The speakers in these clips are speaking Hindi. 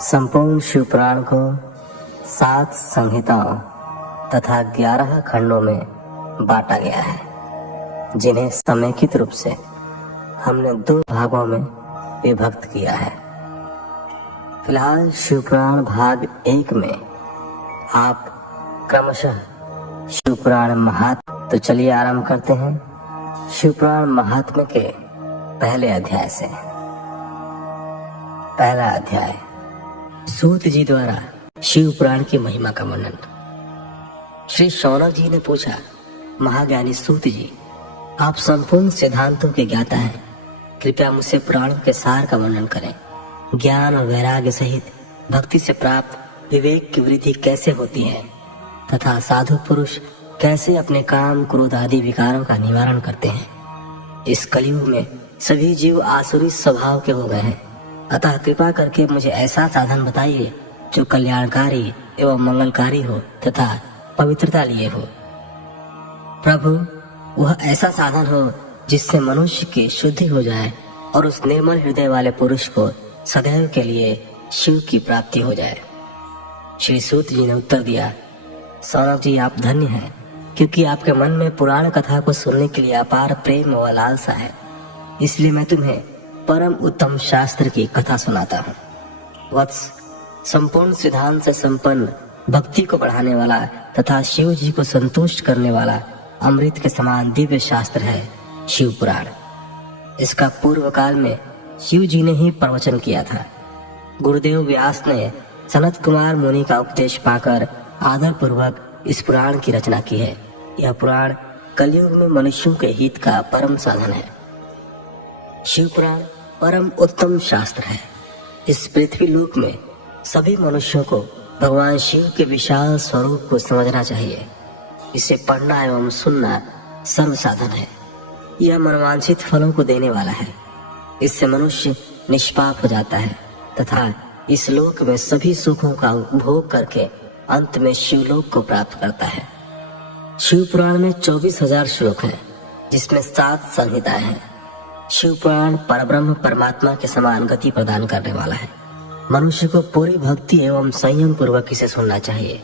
संपूर्ण शिवपुराण को 7 संहिताओं तथा 11 खंडों में बांटा गया है, जिन्हें समेकित रूप से हमने 2 भागों में विभक्त किया है। फिलहाल शिवपुराण भाग 1 में आप क्रमशः शिवपुराण महात्म्य, तो चलिए आरंभ करते हैं शिवपुराण महात्म्य के पहले अध्याय से। पहला अध्याय, सूत जी द्वारा शिव पुराण की महिमा का वर्णन। श्री शौनक जी ने पूछा, महाज्ञानी सूत जी, आप संपूर्ण सिद्धांतों के ज्ञाता हैं, कृपया मुझसे पुराण के सार का वर्णन करें। ज्ञान और वैराग्य सहित भक्ति से प्राप्त विवेक की वृद्धि कैसे होती है तथा साधु पुरुष कैसे अपने काम क्रोध आदि विकारों का निवारण करते हैं। इस कलयुग में सभी जीव आसुरी स्वभाव के हो गए हैं, अतः कृपा करके मुझे ऐसा साधन बताइए जो कल्याणकारी एवं मंगलकारी हो तथा पवित्रता लिए हो। प्रभु, वह ऐसा साधन हो जिससे मनुष्य की शुद्धि हो जाए और उस निर्मल हृदय वाले पुरुष को सदैव के लिए शिव की प्राप्ति हो जाए। श्री सूत जी ने उत्तर दिया, सौनक जी, आप धन्य हैं, क्योंकि आपके मन में पुराण कथा को सुनने के लिए अपार प्रेम व लालसा है। इसलिए मैं तुम्हें परम उत्तम शास्त्र की कथा सुनाता हूँ। वत्स, संपूर्ण सिद्धांत से संपन्न, भक्ति को बढ़ाने वाला तथा शिव जी को संतुष्ट करने वाला अमृत के समान दिव्य शास्त्र है शिव पुराण। इसका पूर्व काल में शिव जी ने ही प्रवचन किया था। गुरुदेव व्यास ने सनत कुमार मुनि का उपदेश पाकर आदर पूर्वक इस पुराण की रचना की है। यह पुराण कलयुग में मनुष्यों के हित का परम साधन है। शिव पुराण परम उत्तम शास्त्र है। इस पृथ्वी लोक में सभी मनुष्यों को भगवान शिव के विशाल स्वरूप को समझना चाहिए। इसे पढ़ना एवं सुनना सर्व साधन है। यह मनोवांछित फलों को देने वाला है। इससे मनुष्य निष्पाप हो जाता है तथा इस लोक में सभी सुखों का उपभोग करके अंत में शिवलोक को प्राप्त करता है। शिव पुराण में 24,000 श्लोक हैं, जिसमें 7 संहिताएं हैं। शिव पुराण परब्रह्म परमात्मा के समान गति प्रदान करने वाला है। मनुष्य को पूरी भक्ति एवं संयम पूर्वक इसे सुनना चाहिए।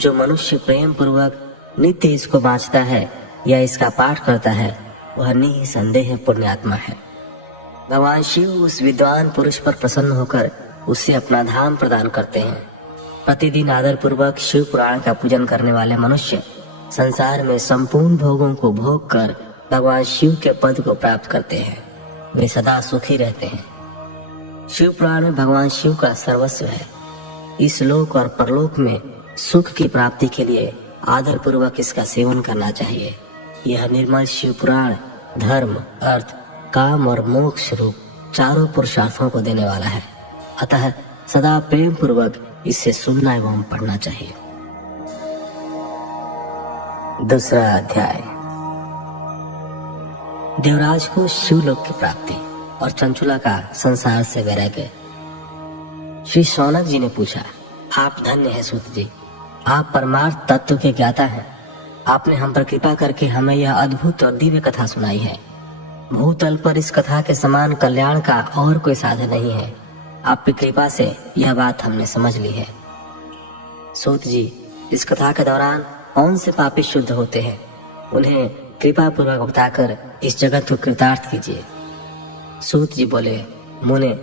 जो मनुष्य प्रेम पूर्वक नित्य इसको बाँचता है या इसका पाठ करता है, वह निसंदेह पुण्यात्मा है। भगवान शिव उस विद्वान पुरुष पर प्रसन्न होकर उसे अपना धाम प्रदान करते हैं। प्रतिदिन आदर पूर्वक शिव पुराण का पूजन करने वाले मनुष्य संसार में संपूर्ण भोगों को भोग कर भगवान शिव के पद को प्राप्त करते हैं। वे सदा सुखी रहते हैं। शिव पुराण में भगवान शिव का सर्वस्व है। इस लोक और परलोक में सुख की प्राप्ति के लिए आदर पूर्वक इसका सेवन करना चाहिए। यह निर्मल शिव पुराण धर्म, अर्थ, काम और मोक्ष रूप चारों पुरुषार्थों को देने वाला है। अतः सदा प्रेम पूर्वक इसे सुनना एवं पढ़ना चाहिए। दूसरा अध्याय, देवराज को शिवलोक की प्राप्ति और चंचुला का संसार से वैराग्य। श्री शौनक जी ने पूछा, आप धन्य हैं सूत जी, आप परमार्थ तत्व के ज्ञाता हैं। आपने हम पर कृपा करके हमें यह अद्भुत और दिव्य कथा सुनाई है। भूतल पर इस कथा के समान कल्याण का और कोई साधन नहीं है। आपकी कृपा से यह बात हमने समझ ली है। सूत जी, इस कथा के दौरान कौन से पापी शुद्ध होते हैं, उन्हें कृपा पूर्वक बताकर इस जगत को कृतार्थ कीजिए। सूत जी बोले, मुने,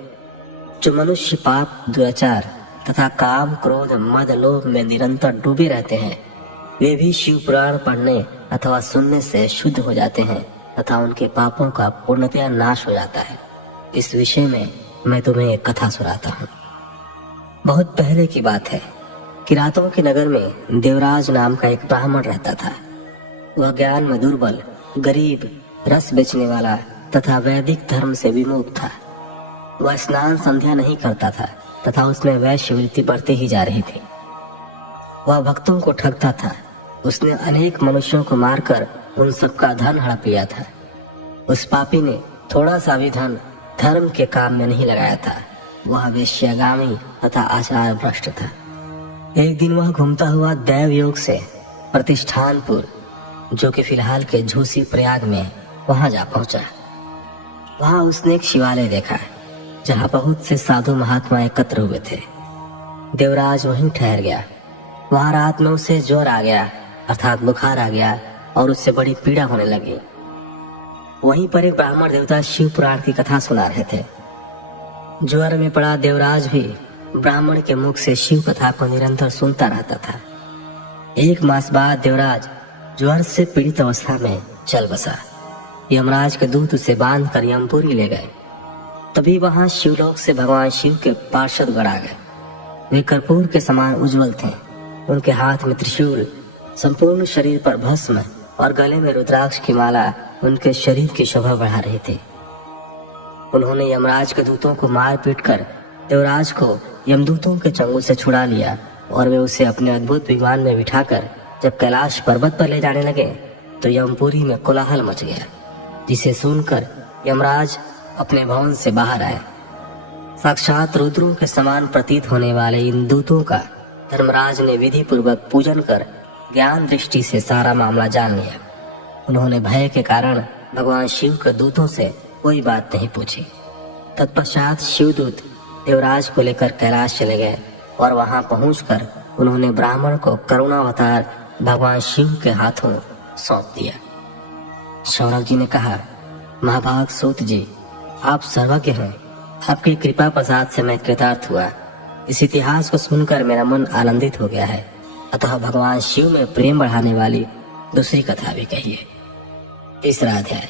जो मनुष्य पाप, दुराचार तथा काम, क्रोध, मद, लोभ में निरंतर डूबे रहते हैं, वे भी शिव पुराण पढ़ने अथवा सुनने से शुद्ध हो जाते हैं तथा उनके पापों का पूर्णतया नाश हो जाता है। इस विषय में मैं तुम्हें एक कथा सुनाता हूँ। बहुत पहले की बात है। किरातों के नगर में देवराज नाम का एक ब्राह्मण रहता था। वह ज्ञान में दुर्बल, गरीब, रस बेचने वाला तथा वैदिक धर्म से विमुख था। वह स्नान संध्या नहीं करता था तथा उसमें वैश्यवृत्ति बढ़ती ही जा रही थी। वह भक्तों को ठगता था। उसने अनेक मनुष्यों को मारकर उन सबका धन हड़प लिया था। उस पापी ने थोड़ा सा भी धन धर्म के काम में नहीं लगाया था। वह वेश्यागामी तथा आचार भ्रष्ट था। एक दिन वह घूमता हुआ दैव योग से प्रतिष्ठानपुर, जो कि फिलहाल के झूसी प्रयाग में, वहां जा पहुंचा। वहां उसने एक शिवालय देखा जहां बहुत से साधु महात्मा एकत्र हुए थे। देवराज वहीं ठहर गया। वहां रात में उसे ज्वर आ गया, अर्थात बुखार आ गया और उससे बड़ी पीड़ा होने लगी। वहीं पर एक ब्राह्मण देवता शिव पुराण की कथा सुना रहे थे। ज्वर में पड़ा देवराज भी ब्राह्मण के मुख से शिव कथा को निरंतर सुनता रहता था। 1 मास बाद देवराज ज्वर से पीड़ित अवस्था में चल बसा। यमराज के दूत उसे बांधकर यमपुरी ले गए। तभी वहां शिवलोक से भगवान शिव के पार्षद गण आ गए। वे कर्पूर के समान उज्जवल थे। उनके हाथ में त्रिशूल, संपूर्ण शरीर पर भस्म और गले में रुद्राक्ष की माला उनके शरीर की शोभा बढ़ा रहे थे। उन्होंने यमराज के दूतों को मार पीट कर देवराज को यमदूतों के चंगुल से छुड़ा लिया और वे उसे अपने अद्भुत विमान में बिठाकर जब कैलाश पर्वत पर ले जाने लगे तो यमपुरी में कोलाहल मच गया, जिसे सुनकर यमराज अपने भवन से बाहर आए। साक्षात रुद्रों के समान प्रतीत होने वाले इन दूतों का धर्मराज ने विधि पूर्वक पूजन कर ज्ञान दृष्टि से सारा मामला जान लिया। उन्होंने भय के कारण भगवान शिव के दूतों से कोई बात नहीं पूछी। तत्पश्चात शिवदूत देवराज को लेकर कैलाश चले गए और वहां पहुंचकर उन्होंने ब्राह्मण को करुणावतार भगवान शिव के हाथों सौंप दिया। शौनक जी ने कहा, महाभाग सूत जी, आप सर्वज्ञ हैं। आपकी कृपा प्रसाद से मैं कृतार्थ हुआ। इस इतिहास को सुनकर मेरा मन आनंदित हो गया है। अतः भगवान शिव में प्रेम बढ़ाने वाली दूसरी कथा भी कहिए। 3रा अध्याय।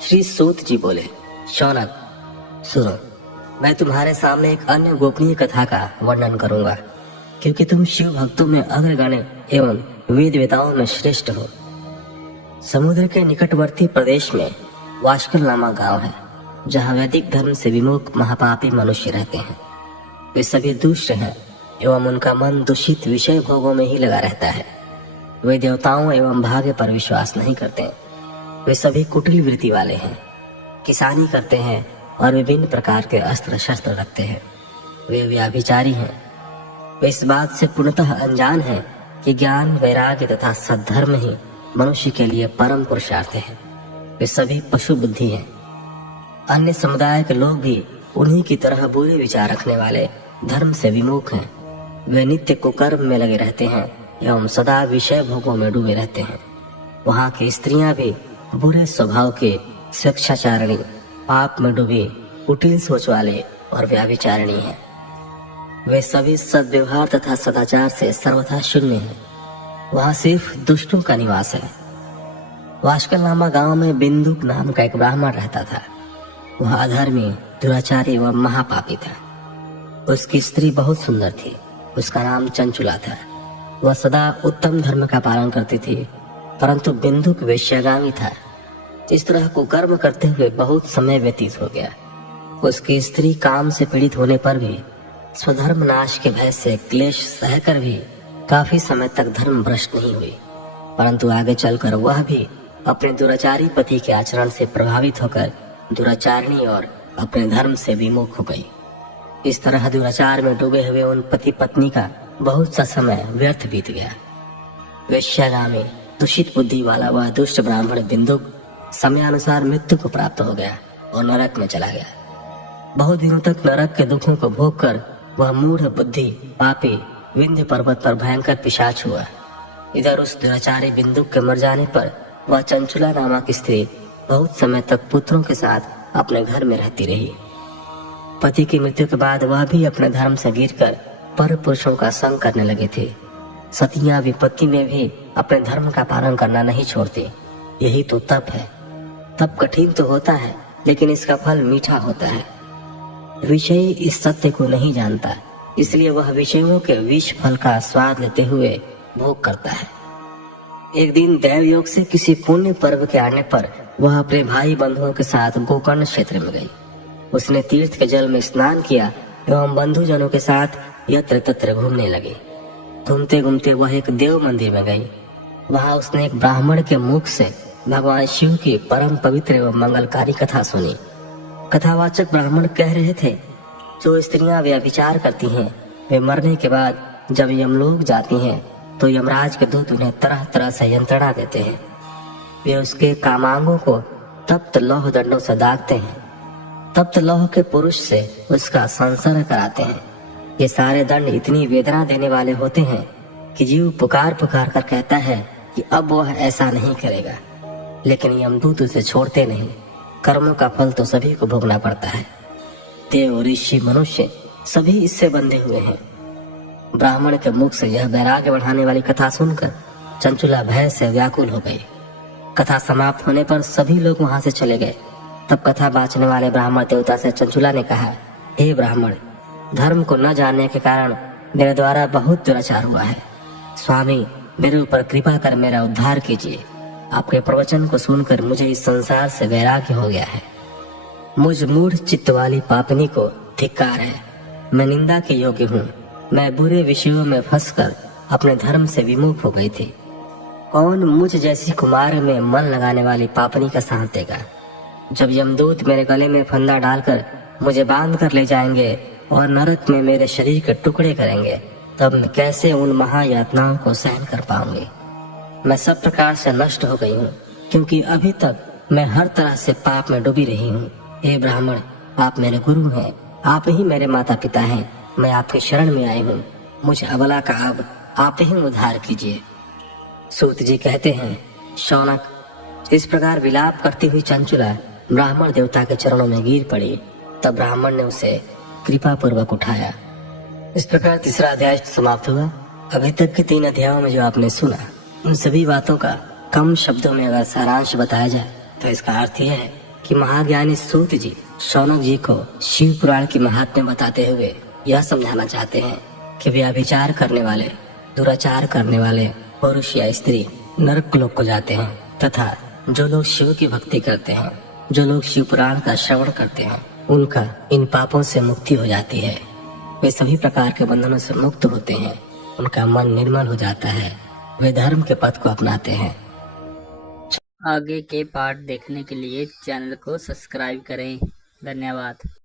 श्री सूत जी बोले, शौनक सुनो, मैं तुम्हारे सामने एक अन्य गोपनीय कथा का वर्णन करूंगा, क्योंकि तुम शिव भक्तों में अग्रगण्य एवं वेद वेताओं में श्रेष्ठ हो। समुद्र के निकटवर्ती प्रदेश में वाष्कल नामक गांव है, जहां वैदिक धर्म से विमुख महापापी मनुष्य रहते हैं। वे सभी दुष्ट हैं एवं उनका मन दूषित विषय भोगों में ही लगा रहता है। वे देवताओं एवं भाग्य पर विश्वास नहीं करते। वे सभी कुटिल वृत्ति वाले हैं, किसानी करते हैं और विभिन्न प्रकार के अस्त्र शस्त्र रखते हैं। वे व्याभिचारी हैं। वे इस बात से पूर्णतः अनजान हैं कि ज्ञान, वैराग्य तथा सद्धर्म ही मनुष्य के लिए परम पुरुषार्थ है। वे सभी पशु बुद्धि हैं। अन्य समुदाय के लोग भी उन्हीं की तरह बुरे विचार रखने वाले धर्म से विमुख हैं। वे नित्य कुकर्म में लगे रहते हैं एवं सदा विषय भोगों में डूबे रहते हैं। वहाँ की स्त्रियां भी बुरे स्वभाव के, स्वेच्छाचारिणी, पाप में डूबी, कुटिल सोच वाले और व्याभिचारिणी हैं। वे सभी सद्व्यवहार तथा सदाचार से सर्वथा शून्य हैं। वहाँ सिर्फ दुष्टों का निवास है। वाष्कल नामा गांव में बिंदुक नाम का एक ब्राह्मण रहता था। वह अधर्मी, दुराचारी व महापापी था। उसकी स्त्री बहुत सुंदर थी। उसका नाम चंचुला था। वह सदा उत्तम धर्म का पालन करती थी, परंतु बिंदुक वेश्यागामी था। इस तरह कुकर्म करते हुए बहुत समय व्यतीत हो गया। उसकी स्त्री काम से पीड़ित होने पर भी, स्वधर्म नाश के भय से क्लेश सहकर भी काफी समय तक धर्म भ्रष्ट नहीं हुई, परंतु आगे चलकर वह भी अपने दुराचारी पति के आचरण से प्रभावित होकर दुराचारिणी और अपने धर्म से विमुख हो गई। इस तरह दुराचार में डूबे हुए उन पति पत्नी का बहुत सा समय व्यर्थ बीत गया। वेश्यागामी, दूषित बुद्धि वाला वह दुष्ट ब्राह्मण बिंदुक समयानुसार मृत्यु को प्राप्त हो गया और नरक में चला गया। बहुत दिनों तक नरक के दुखों को भोग कर वह मूढ़ बुद्धि पापी विंध्य पर्वत पर भयंकर पिशाच हुआ। इधर उस दुराचारी बिंदुक के मर जाने पर वह चंचुला नामक स्त्री बहुत समय तक पुत्रों के साथ अपने घर में रहती रही। पति की मृत्यु के बाद वह भी अपने धर्म से गिरकर पर पुरुषों का संग करने लगे थे। सतियां विपत्ति में भी अपने धर्म का पालन करना नहीं छोड़ती। यही तो तप है। तप कठिन तो होता है, लेकिन इसका फल मीठा होता है। विषय इस सत्य को नहीं जानता, इसलिए वह विषयों के विष फल का स्वाद लेते हुए भोग करता है। एक दिन दैव योग से किसी पुण्य पर्व के आने पर वह अपने भाई बंधुओं के साथ गोकर्ण क्षेत्र में गई। उसने तीर्थ के जल में स्नान किया एवं बंधुजनों के साथ यत्र तत्र घूमने लगी। घूमते घूमते वह एक देव मंदिर में गई। वहां उसने एक ब्राह्मण के मुख से भगवान शिव की परम पवित्र एवं मंगलकारी कथा सुनी। कथावाचक ब्राह्मण कह रहे थे, जो स्त्रियां व्यभिचार करती हैं, वे मरने के बाद जब यमलोक जाती हैं तो यमराज के दूत उन्हें तरह तरह से यंत्रणा देते हैं। वे उसके कामांगों को तप्त लौह दंडों से दागते हैं। तप्त लौह के पुरुष से उसका संसर्ग कराते हैं। ये सारे दंड इतनी वेदना देने वाले होते हैं कि जीव पुकार पुकार कर कहता है कि अब वह ऐसा नहीं करेगा, लेकिन यमदूत उसे छोड़ते नहीं। कर्मों का फल तो सभी को भोगना पड़ता है। देव, ऋषि, मनुष्य सभी इससे बंधे हुए हैं। ब्राह्मण के मुख से यह वैराग्य बढ़ाने वाली कथा सुनकर चंचुला भय से व्याकुल हो गई। कथा समाप्त होने पर सभी लोग वहां से चले गए। तब कथा बाँचने वाले ब्राह्मण देवता से चंचुला ने कहा, हे ब्राह्मण, धर्म को न जानने के कारण मेरे द्वारा बहुत दुराचार हुआ है। स्वामी, मेरे ऊपर कृपा कर मेरा उद्धार कीजिए। आपके प्रवचन को सुनकर मुझे इस संसार से वैराग्य हो गया है। मुझ मूढ़ चित्त वाली पापनी को धिक्कार है। मैं निंदा के योग्य हूँ। मैं बुरे विषयों में फंसकर अपने धर्म से विमुख हो गई थी। कौन मुझ जैसी कुमार में मन लगाने वाली पापनी का साथ देगा? जब यमदूत मेरे गले में फंदा डालकर मुझे बांध कर ले जाएंगे और नरक में मेरे शरीर के टुकड़े करेंगे, तब मैं कैसे उन महायातनाओं को सहन कर पाऊंगी? मैं सब प्रकार से नष्ट हो गई हूँ, क्योंकि अभी तक मैं हर तरह से पाप में डूबी रही हूँ। हे ब्राह्मण, आप मेरे गुरु हैं, आप ही मेरे माता पिता हैं। मैं आपके शरण में आई हूँ। मुझे अबला का अब आप ही उद्धार कीजिए। सूत जी कहते हैं, शौनक, इस प्रकार विलाप करती हुई चंचुला ब्राह्मण देवता के चरणों में गिर पड़ी। तब ब्राह्मण ने उसे कृपा पूर्वक उठाया। इस प्रकार तीसरा अध्याय समाप्त हुआ। अभी तक के 3 अध्यायों में जो आपने सुना, उन सभी बातों का कम शब्दों में अगर सारांश बताया जाए तो इसका अर्थ यह है कि महाज्ञानी सूत जी शौनक जी को शिव पुराण की महात्म्य बताते हुए यह समझाना चाहते हैं कि व्यभिचार करने वाले, दुराचार करने वाले पुरुष या स्त्री नरक लोक को जाते हैं, तथा जो लोग शिव की भक्ति करते हैं, जो लोग शिव पुराण का श्रवण करते हैं, उनका इन पापों से मुक्ति हो जाती है। वे सभी प्रकार के बंधनों से मुक्त होते हैं। उनका मन निर्मल हो जाता है। वे धर्म के पथ को अपनाते हैं। आगे के पार्ट देखने के लिए चैनल को सब्सक्राइब करें। धन्यवाद।